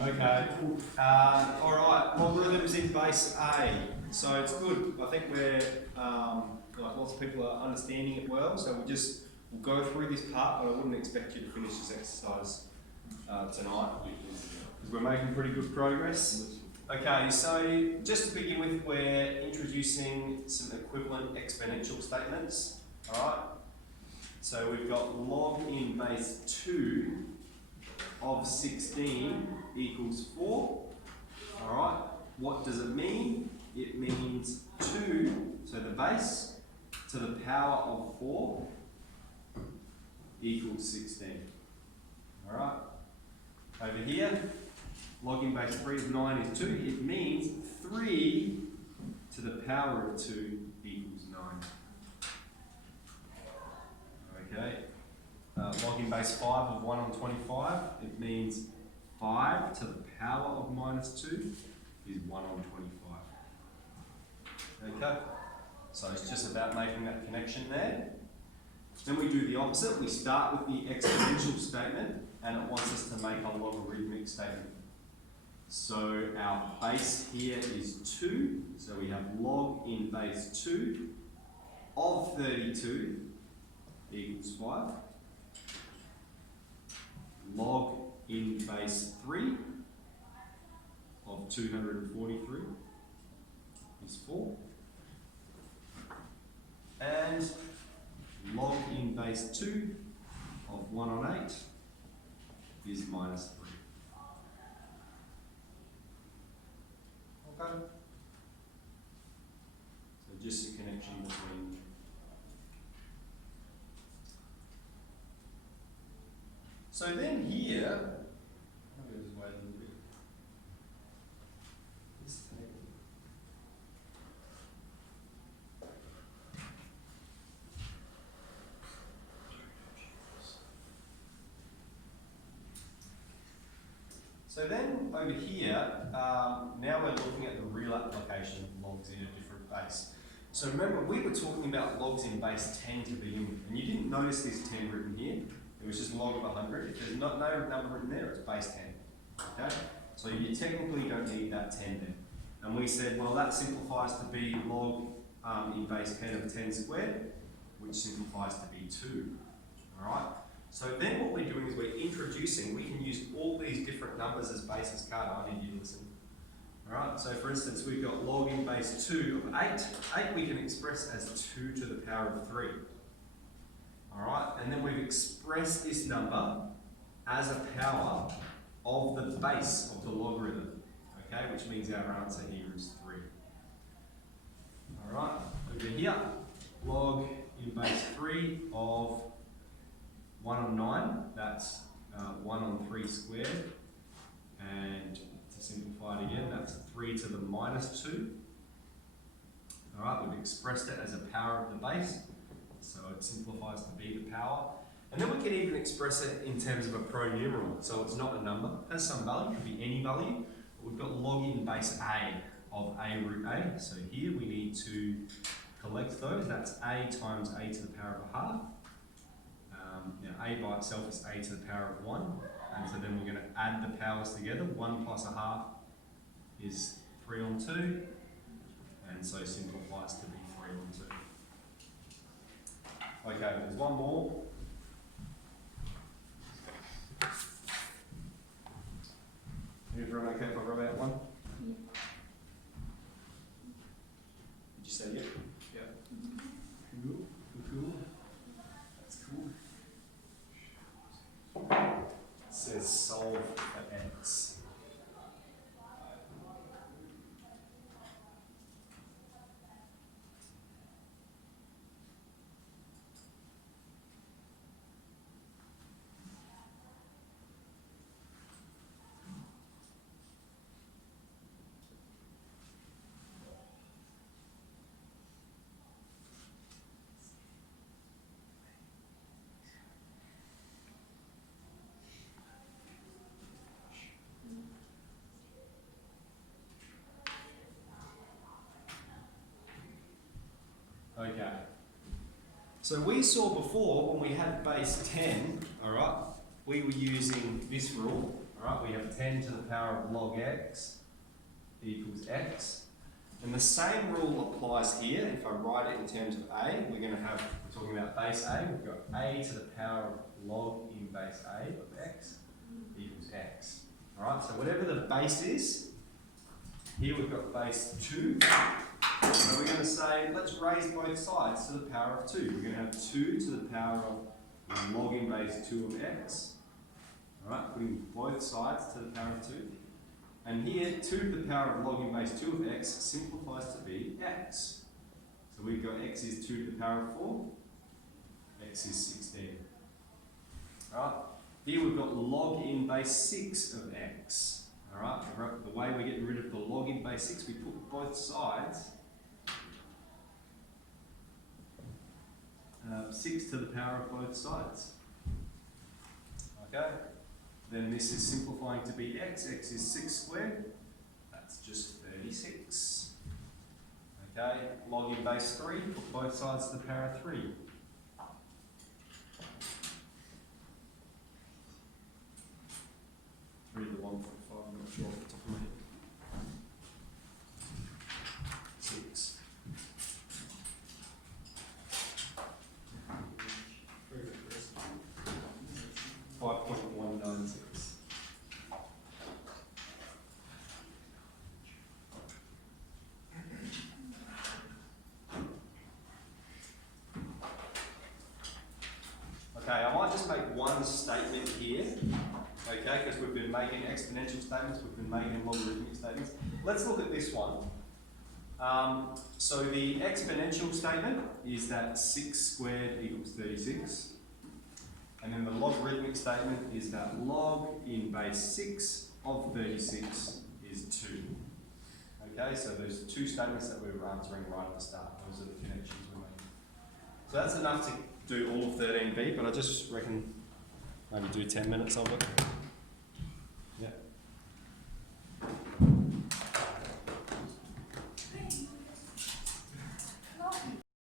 Okay. All right. Logarithms in base A. So it's good. I think we're like lots of people are understanding it well. So we'll go through this part, but I wouldn't expect you to finish this exercise tonight because we're making pretty good progress. Okay. So just to begin with, we're introducing some equivalent exponential statements. All right. So we've got log in base 2 of 16 equals 4. Alright, what does it mean? It means 2, so the base, to the power of 4 equals 16. Alright, over here, log in base 3 of 9 is 2. It means 3 to the power of 2 equals 9. Okay. Log in base 5 of 1 on 25, it means 5 to the power of minus 2 is 1 on 25. Okay, so it's just about making that connection there. Then we do the opposite. We start with the exponential statement and it wants us to make a logarithmic statement. So our base here is 2, so we have log in base 2 of 32 equals 5. Log in base 3 of 243 is 4. And log in base 2 of 1 on 8 is minus 3. Okay. So just a connection between. So then here, I'll go this way a little bit. This table. So then over here, now we're looking at the real application of logs in a different base. So remember, we were talking about logs in base 10 to begin with, and you didn't notice this 10 written here. It was just log of 100. If there's no number written there, it's base 10. Okay? So you technically don't need that 10 there. And we said, well, that simplifies to be log in base 10 of 10 squared, which simplifies to be 2. Alright? So then what we're doing is we're introducing, we can use all these different numbers as bases. I need you to listen. Alright, so for instance, we've got log in base 2 of 8. 8 we can express as 2 to the power of 3. Alright, and then we've expressed this number as a power of the base of the logarithm, okay, which means our answer here is 3. Alright, over here, log in base 3 of 1 on 9, that's 1 on 3 squared, and to simplify it again, that's 3 to the minus 2. Alright, we've expressed it as a power of the base. So it simplifies to be the power. And then we can even express it in terms of a pronumeral. So it's not a number, it has some value, it could be any value. But we've got log in base A of A root A. So here we need to collect those. That's A times A to the power of a half. Now A by itself is A to the power of 1. And so then we're going to add the powers together. 1 plus a half is 3 on 2. And so simplifies to be 3 on 2. Okay, there's one more. Is everyone okay if I rub out one? Yeah. Did you say yeah? Yeah. Cool, cool. That's cool. It says solve for x. Okay. So we saw before when we had base 10, alright, we were using this rule, Alright, we have 10 to the power of log x equals x. And the same rule applies here. If I write it in terms of a, we're talking about base a, we've got a to the power of log in base a of x equals x. Alright, so whatever the base is, here we've got base 2. So we're going to say, let's raise both sides to the power of 2. We're going to have 2 to the power of log in base 2 of x. Alright, putting both sides to the power of 2. And here, 2 to the power of log in base 2 of x simplifies to be x. So we've got x is 2 to the power of 4, x is 16. Alright, here we've got log in base 6 of x. Alright, the way we're getting rid of the log in base 6, we put both sides 6 to the power of both sides. Okay, then this is simplifying to be x. X is 6 squared. That's just 36. Okay, log in base 3, put both sides to the power of 3. To 1.5, I'm not sure off the top of my head. 6. 5.196. Okay, I might just make one statement here, okay, because we've been making exponential statements, we've been making logarithmic statements. Let's look at this one. So the exponential statement is that 6 squared equals 36. And then the logarithmic statement is that log in base 6 of 36 is 2. Okay, so those two statements that we were answering right at the start, those are the connections we're making. So that's enough to do all of 13b, but I just reckon maybe do 10 minutes of it.